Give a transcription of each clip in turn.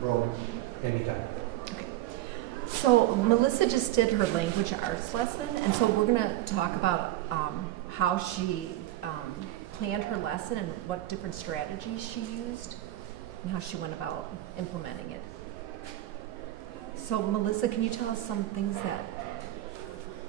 Rome, anytime. So Melissa just did her language arts lesson, and so we're going to talk about how she planned her lesson and what different strategies she used and how she went about implementing it. So Melissa, can you tell us some things that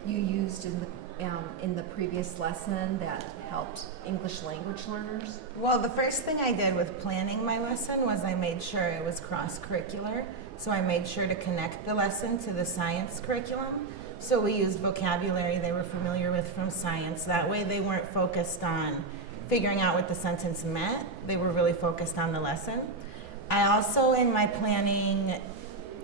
you used in the previous lesson that helped English language learners? Well, the first thing I did with planning my lesson was I made sure it was cross-curricular. So I made sure to connect the lesson to the science curriculum. So we used vocabulary they were familiar with from science. That way they weren't focused on figuring out what the sentence meant. They were really focused on the lesson. I also, in my planning,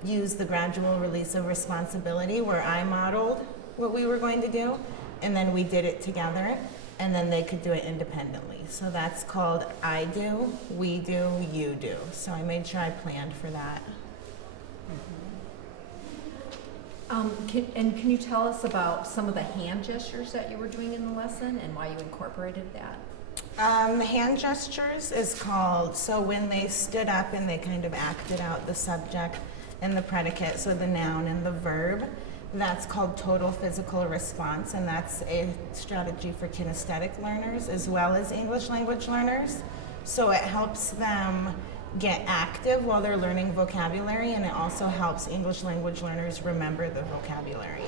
used the gradual release of responsibility where I modeled what we were going to do, and then we did it together, and then they could do it independently. So that's called I do, we do, you do. So I made sure I planned for that. Can you tell us about some of the hand gestures that you were doing in the lesson and why you incorporated that? Hand gestures is called, so when they stood up and they kind of acted out the subject and the predicate, so the noun and the verb, that's called total physical response, and that's a strategy for kinesthetic learners as well as English language learners. So it helps them get active while they're learning vocabulary, and it also helps English language learners remember the vocabulary.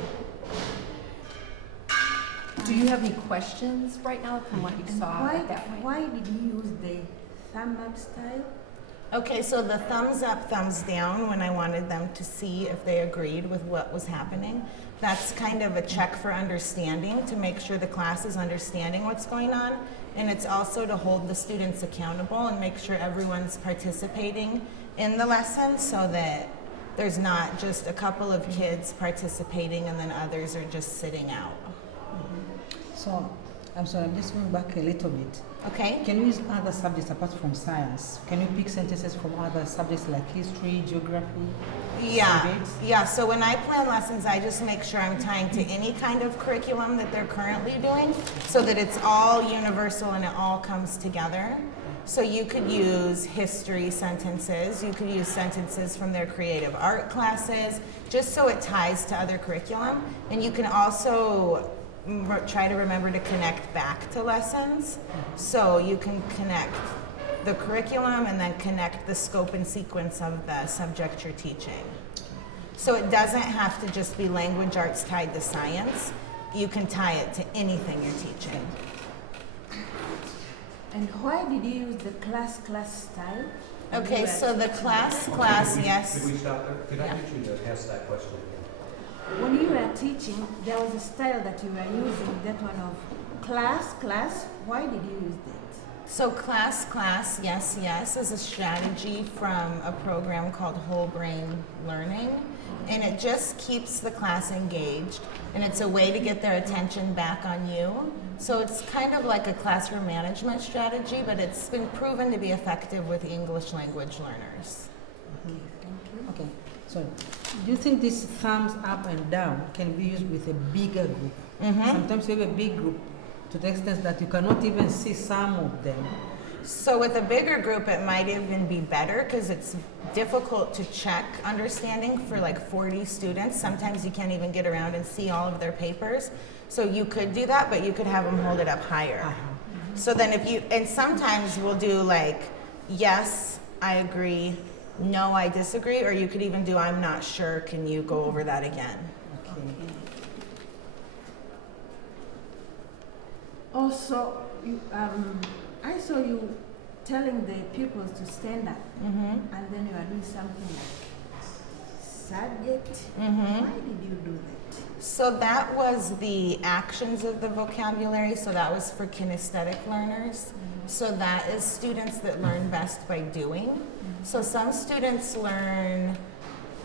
Do you have any questions right now from what you And saw at that point? why did you use the thumb up style? Okay, so the thumbs up, thumbs down, when I wanted them to see if they agreed with what was happening, that's kind of a check for understanding to make sure the class is understanding what's going on. And it's also to hold the students accountable and make sure everyone's participating in the lesson so that there's not just a couple of kids participating and then others are just sitting out. So, I'm sorry, I'm just going back a little bit. Okay? Can you use other subjects apart from science? Can you pick sentences from other subjects like history, geography? Yeah, civics? yeah. So when I plan lessons, I just make sure I'm tying to any kind of curriculum that they're currently doing so that it's all universal and it all comes together. So you could use history sentences, you could use sentences from their creative art classes, just so it ties to other curriculum. And you can also try to remember to connect back to lessons. So you can connect the curriculum and then connect the scope and sequence of the subject you're teaching. So it doesn't have to just be language arts tied to science. You can tie it to anything you're teaching. And why did you use the class style? Okay, so the class, yes. Could we stop there? Could I Yeah. get you to ask that question again? When you were teaching, there was a style that you were using, that one of class. Why did you use that? So class, yes, is a strategy from a program called Whole Brain Learning. And it just keeps the class engaged. And it's a way to get their attention back on you. So it's kind of like a classroom management strategy, but it's been proven to be effective with English language learners. Okay, so do you think this thumbs up and down can be used with a bigger group? Sometimes you have a big group to the extent that you cannot even see some of them. So with a bigger group, it might even be better because it's difficult to check understanding for like 40 students. Sometimes you can't even get around and see all of their papers. So you could do that, but you could have them hold it up higher. So then and sometimes we'll do like, yes, I agree, no, I disagree, or you could even do, I'm not sure, can you go over that again? Okay. Also, I saw you telling the pupils to stand up, and then you are doing something like subject. Why did you do that? So that was the actions of the vocabulary, so that was for kinesthetic learners. So that is students that learn best by doing. So some students learn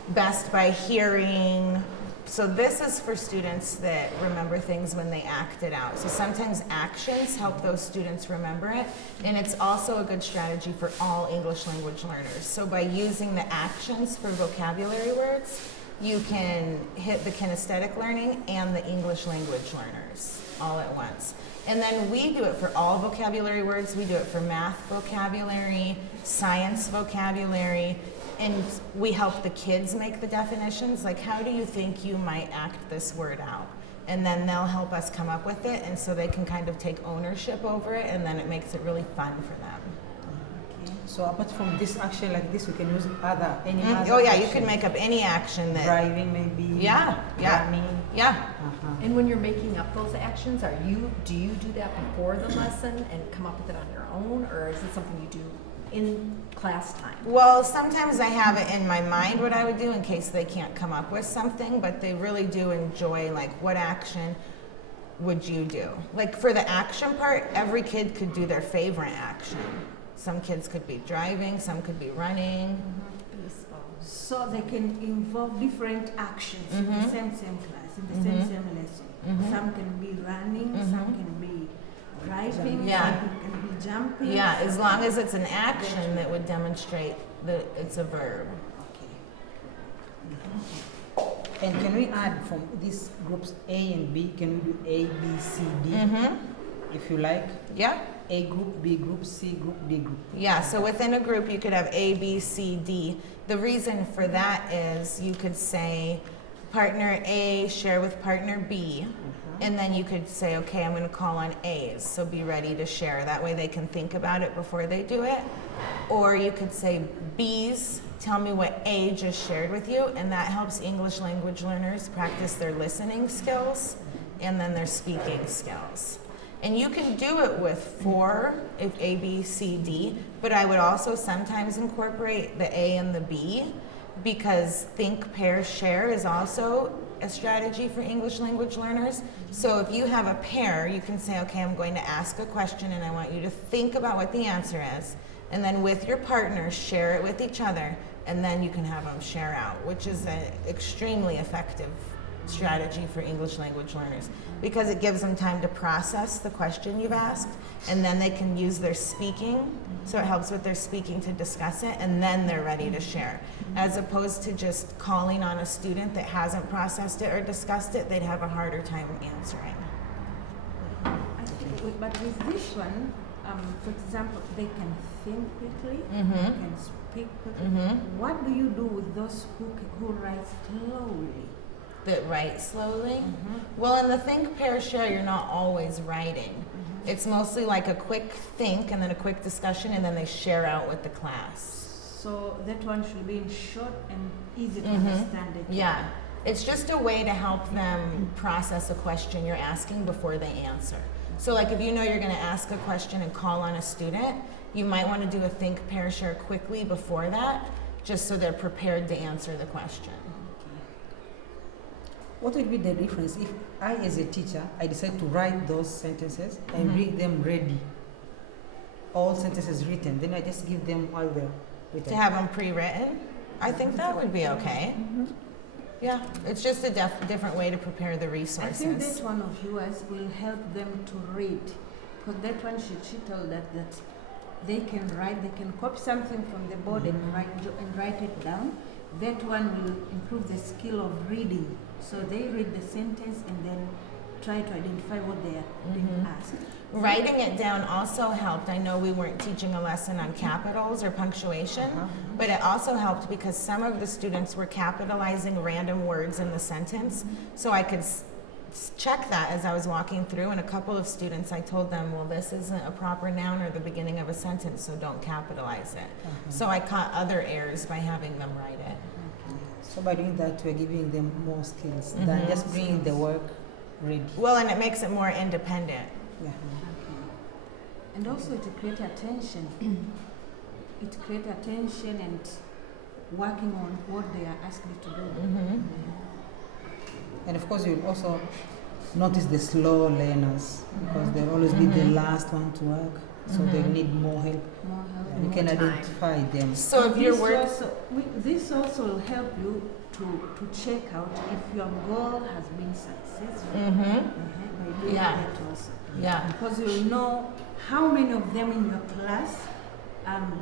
best by hearing. So this is for students that remember things when they act it out. So sometimes actions help those students remember it, and it's also a good strategy for all English language learners. So by using the actions for vocabulary words, you can hit the kinesthetic learning and the English language learners. all at once. And then we do it for all vocabulary words. We do it for math vocabulary, science vocabulary, and we help the kids make the definitions. Like, how do you think you might act this word out? And then they'll help us come up with it, and so they can kind of take ownership over it, and then it makes it really fun for them. So apart from this action like this, we can use any other Oh yeah, you action. can make up any action that. Driving maybe. Yeah, yeah. Running. Yeah. Uh-huh. And when you're making up those actions, do you do that before the lesson and come up with it on your own, or is it something you do in class time? Well, sometimes I have it in my mind what I would do in case they can't come up with something, but they really do enjoy, like, what action would you do? Like, for the action part, every kid could do their favorite action. Some kids could be driving, some could be running. Baseball. So they can involve different actions in the same class, in the same lesson. Some can be running, some can be driving, Yeah. some can be jumping. Yeah, as long as it's an action that would demonstrate that it's a verb. And can we add from these groups A and B, can we do A, B, C, D, if you like? Yeah. A group, B group, C group, D group. Yeah, so within a group you could have A, B, C, D. The reason for that is you could say partner A share with partner B, and then you could say, okay, I'm going to call on A's, so be ready to share. That way they can think about it before they do it. Or you could say B's, tell me what A just shared with you, and that helps English language learners practice their listening skills and then their speaking skills. And you can do it with 4, if A, B, C, D, but I would also sometimes incorporate the A and the B, because think, pair, share is also a strategy for English language learners. So if you have a pair, you can say, okay, I'm going to ask a question and I want you to think about what the answer is. And then with your partner, share it with each other, and then you can have them share out, which is an extremely effective strategy for English language learners, because it gives them time to process the question you've asked, and then they can use their speaking, so it helps with their speaking to discuss it, and then they're ready to share. As opposed to just calling on a student that hasn't processed it or discussed it, they'd have a harder time answering. I think, but with this one, for example, they can think quickly, they can speak quickly. What do you do with those who write slowly? That write slowly? Well, in the think, pair, share, you're not always writing. It's mostly like a quick think and then a quick discussion, and then they share out with the class. So that one should be in short and easy to understand it. Yeah, it's just a way to help them process a question you're asking before they answer. So like if you know you're going to ask a question and call on a student, you might want to do a think, pair, share quickly before that, just so they're prepared to answer the question. What would be the difference if I, as a teacher, I decide to write those sentences and bring them ready, all sentences written, then I just give them while they're written? To have them pre-written, I think that would be okay. Yeah, it's just a different way to prepare the I think that resources. one of yours will help them to read, because that one she told that they can write, they can copy something from the board and write it down. That one will improve the skill of reading. So they read the sentence and then try to identify what they are being asked. Writing it down also helped. I know we weren't teaching a lesson on capitals or punctuation, but it also helped because some of the students were capitalizing random words in the sentence. So I could check that as I was walking through, and a couple of students, I told them, well, this isn't a proper noun or the beginning of a sentence, so don't capitalize it. So I caught other errors by having them write it. So by doing that, we're giving them more skills than just bringing the work ready. Well, and it makes it more independent. Yeah. And also to create attention. It creates attention and working on what they are asked to do. And of course, you'll also notice the slow learners because they'll always be the last one to work, so they'll need more help. More help. You can More time. identify them. So if your work, This also will help you to check out if your goal has been successful. By doing Yeah. that also. yeah. Because you'll know how many of them in your class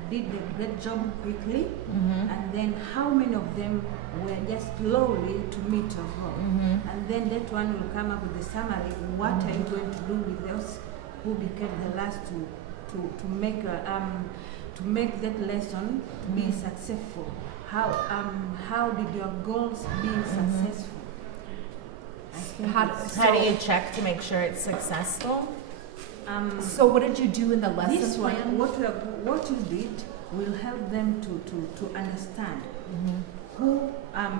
did a great job quickly, Mhm. and then how many of them were just slowly to meet your goal. Mhm. And then that one will come up with the summary. What are you going to do with those who became the last to make to make that lesson be successful? How did your goals be successful? I think How do you check to make sure it's successful? So what did you do in the lesson this one, plan? what you did will help them to understand who,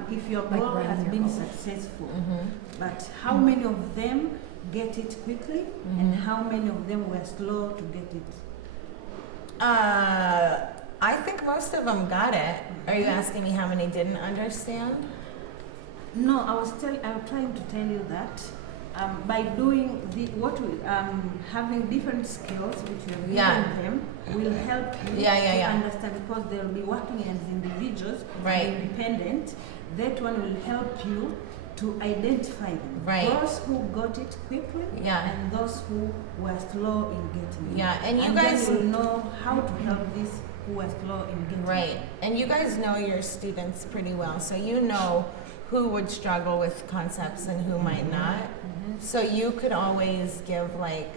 if your Like goal running has your been goal. successful, Mhm. but how many of them get it quickly and how many of them were slow to get it. I think most of them got it. Are you asking me how many didn't understand? No, I was trying to tell you that by doing having different skills which you have given Yeah. them will help you Yeah. to understand, because they'll be working as individuals, Right. independent. That one will help you to identify them. Right. Those who got it quickly Yeah. and those who were slow in getting it. Yeah, and you and guys- then you'll know how to help these who were slow in getting Right. And you guys know your students pretty well, so you know who would struggle with concepts and who might not. So you could always give like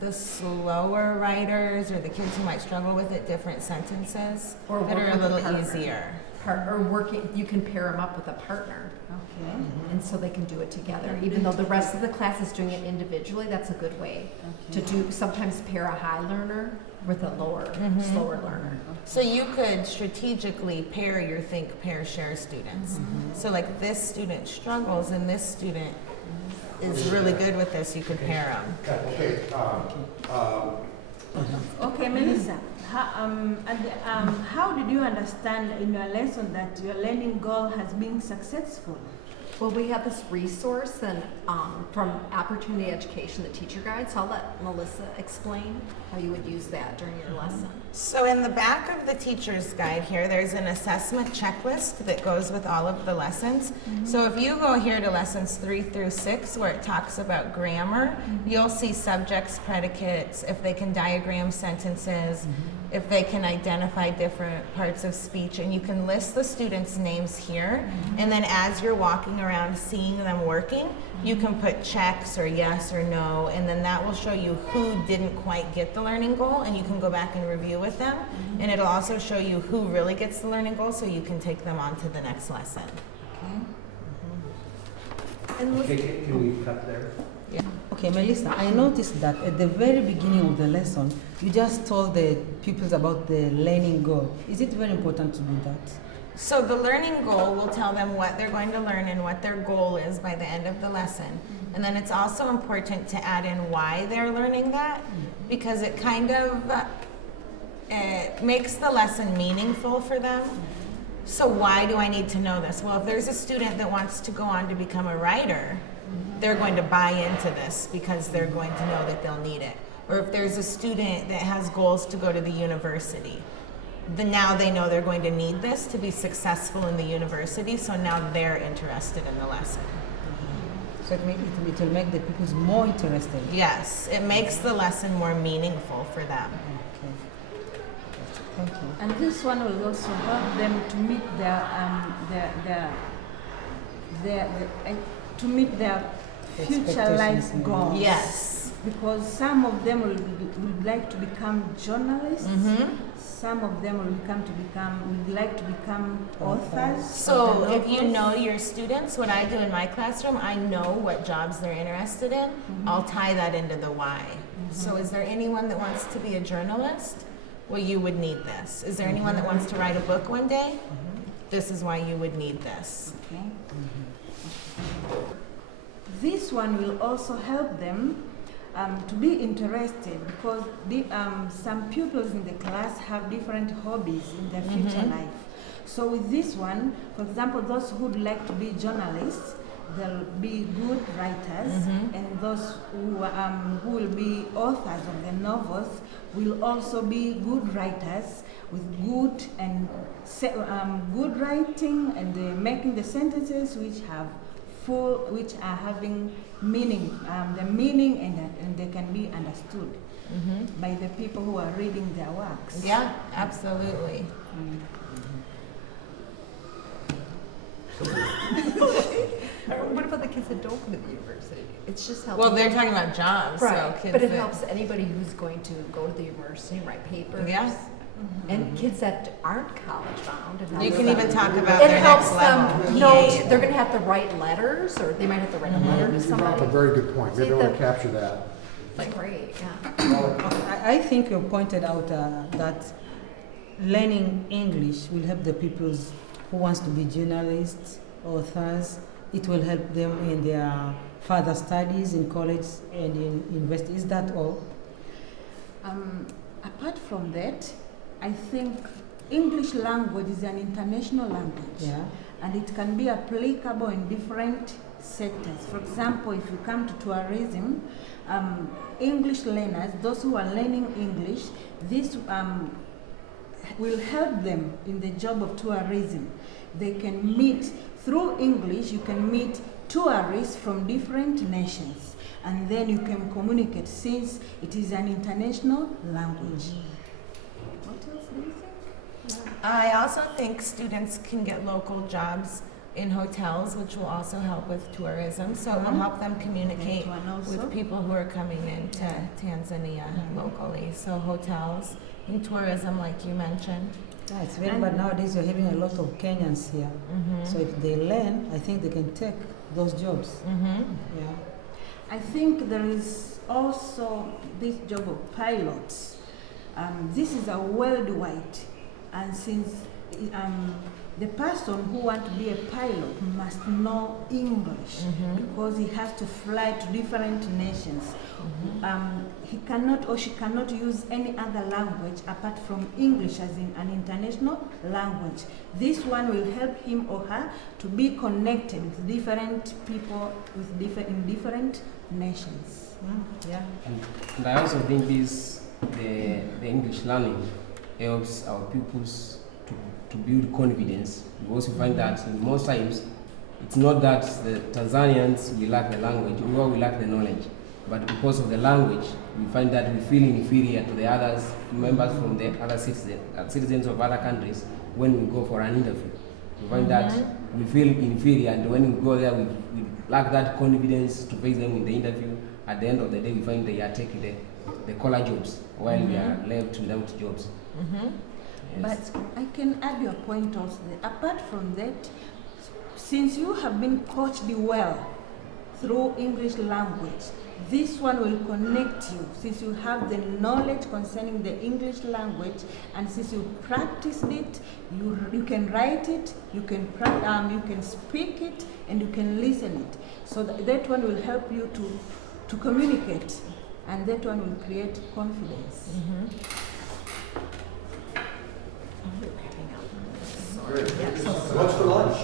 the slower writers or the kids who might struggle with it different sentences Or that work are a with a little partner. easier. Or working, you can pair them up with a partner, Okay. and so they can do it together. Even though the rest of the class is doing it individually, that's a good way to do, sometimes pair a high learner with a lower, slower learner. So you could strategically pair your think, pair, share students. So like this student struggles and this student is really good with this, you could pair them. Okay, Okay, Melissa, how did you understand in your lesson that your learning goal has been successful? Well, we have this resource and from Opportunity Education, the teacher guide. So I'll let Melissa explain how you would use that during your lesson. So in the back of the teacher's guide here, there's an assessment checklist that goes with all of the lessons. So if you go here to lessons 3 through 6, where it talks about grammar, you'll see subjects, predicates, if they can diagram sentences, if they can identify different parts of speech, and you can list the students' names here. And then as you're walking around seeing them working, you can put checks or yes or no, and then that will show you who didn't quite get the learning goal, and you can go back and review with them. And it'll also show you who really gets the learning goal, so you can take them on to the next lesson. And Okay, can we cut there? Okay, Melissa, I noticed that at the very beginning of the lesson, you just told the pupils about the learning goal. Is it very important to do that? So the learning goal will tell them what they're going to learn and what their goal is by the end of the lesson. And then it's also important to add in why they're learning that, because it kind of it makes the lesson meaningful for them. So why do I need to know this? Well, if there's a student that wants to go on to become a writer, they're going to buy into this because they're going to know that they'll need it. Or if there's a student that has goals to go to the university, then now they know they're going to need this to be successful in the university, so now they're interested in the lesson. So it will make the pupils more interested. Yes, it makes the lesson more meaningful for them. Okay. Thank you. And this one will also help them to meet their future life Expectations, yeah. goals. Yes. Because some of them would like to become journalists. Some of them would like to become authors. So of the if you novels. know your students, what I do in my classroom, I know what jobs they're interested in. I'll tie that into the why. So is there anyone that wants to be a journalist? Well, you would need this. Is there anyone that wants to write a book one day? This is why you would need this. Okay. This one will also help them to be interested, because some pupils in the class have different hobbies in their future life. So with this one, for example, those who would like to be journalists, they'll be good writers, and those who will be authors of the novels will also be good writers with good and good writing, and making the sentences which are having meaning, the meaning and they can be understood. by the people who are reading their works. Yeah, absolutely. What about the kids that don't go to the university? It's just helping. Well, they're talking about jobs, so Right, kids but it that- helps anybody who's going to go to the university and write papers. Yeah. And kids that aren't college bound. It You helps can them. even talk about It their helps next them level. know PA. they're gonna have to write letters, or they might have to write a letter to You brought up somebody. a very good point. Maybe I want the- to capture that. Like, great, yeah. I think you pointed out that learning English will help the people who wants to be journalists, authors. It will help them in their further studies in college and in university. Is that all? Apart from that, I think English language is an international language. Yeah. And it can be applicable in different sectors. For example, if you come to tourism, English learners, those who are learning English, this will help them in the job of tourism. They can meet, through English, you can meet tourists from different nations, and then you can communicate since it is an international language. What else do you think? I also think students can get local jobs in hotels, which will also help with tourism. So it will help them communicate That one also. with people who are coming into Tanzania locally. So hotels and tourism, like you mentioned. Yeah, it's very bad nowadays. You're having a lot of Kenyans here. So if they learn, I think they can take those jobs. Yeah. I think there is also this job of pilots. This is a worldwide, and since the person who wants to be a pilot must know English because he has to fly to different nations. He cannot or she cannot use any other language apart from English as in an international language. This one will help him or her to be connected with different people in different nations. Yeah. And I also think the English learning helps our pupils to build confidence, because we find that in most times it's not that the Tanzanians we lack the language or we lack the knowledge, but because of the language we find that we feel inferior to the others members from the other citizens of other countries. When we go for an interview, we find that we feel inferior, and when we go there we lack that confidence to face them in the interview. At the end of the day, we find they are taking the collar jobs while we are left without jobs. Yes. But I can add your point also. Apart from that, since you have been coached well through English language, this one will connect you. Since you have the knowledge concerning the English language, and since you practiced it, you can write it, you can speak it, and you can listen it. So that one will help you to communicate, and that one will create confidence. What's for lunch?